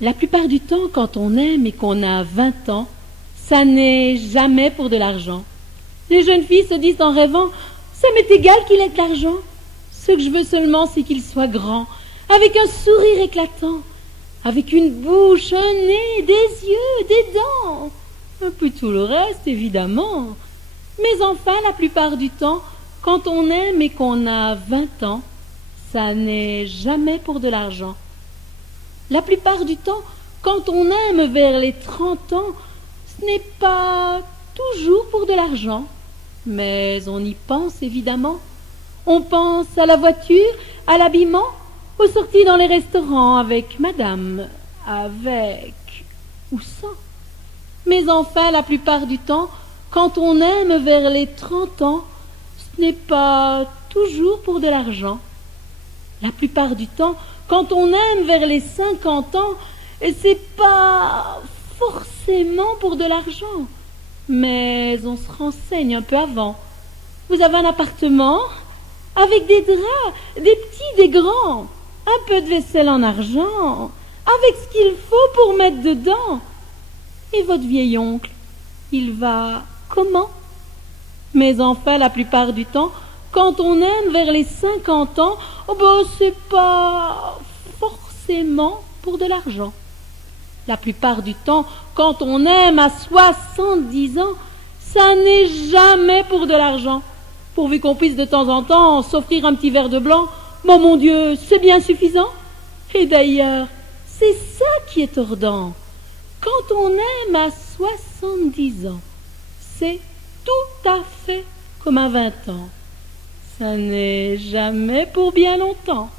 La plupart du temps, quand on aime et qu'on a 20 ans, ça n'est jamais pour de l'argent. Les jeunes filles se disent en rêvant, ça m'est égal qu'il ait de l'argent. Ce que je veux seulement, c'est qu'il soit grand, avec un sourire éclatant, avec une bouche, un nez, des yeux, des dents. Un peu tout le reste, évidemment. Mais enfin, la plupart du temps, quand on aime et qu'on a 20 ans, ça n'est jamais pour de l'argent. La plupart du temps, quand on aime vers les 30 ans, ce n'est pas toujours pour de l'argent. Mais on y pense, évidemment. On pense à la voiture, à l'habillement, aux sorties dans les restaurants avec madame, avec ou sans. Mais enfin, la plupart du temps, quand on aime vers les 30 ans, ce n'est pas toujours pour de l'argent. La plupart du temps, quand on aime vers les 50 ans, c'est pas forcément pour de l'argent. Mais on se renseigne un peu avant. Vous avez un appartement avec des draps, des petits, des grands, un peu de vaisselle en argent, avec ce qu'il faut pour mettre dedans. Et votre vieil oncle, il va comment? Mais enfin, la plupart du temps, quand on aime vers les 50 ans, c'est pas forcément pour de l'argent. La plupart du temps, quand on aime à 70 ans, ça n'est jamais pour de l'argent. Pourvu qu'on puisse de temps en temps s'offrir un petit verre de blanc, mon Dieu, c'est bien suffisant. Et d'ailleurs, c'est ça qui est tordant. Quand on aime à 70 ans, c'est tout à fait comme à 20 ans. Ça n'est jamais pour bien longtemps.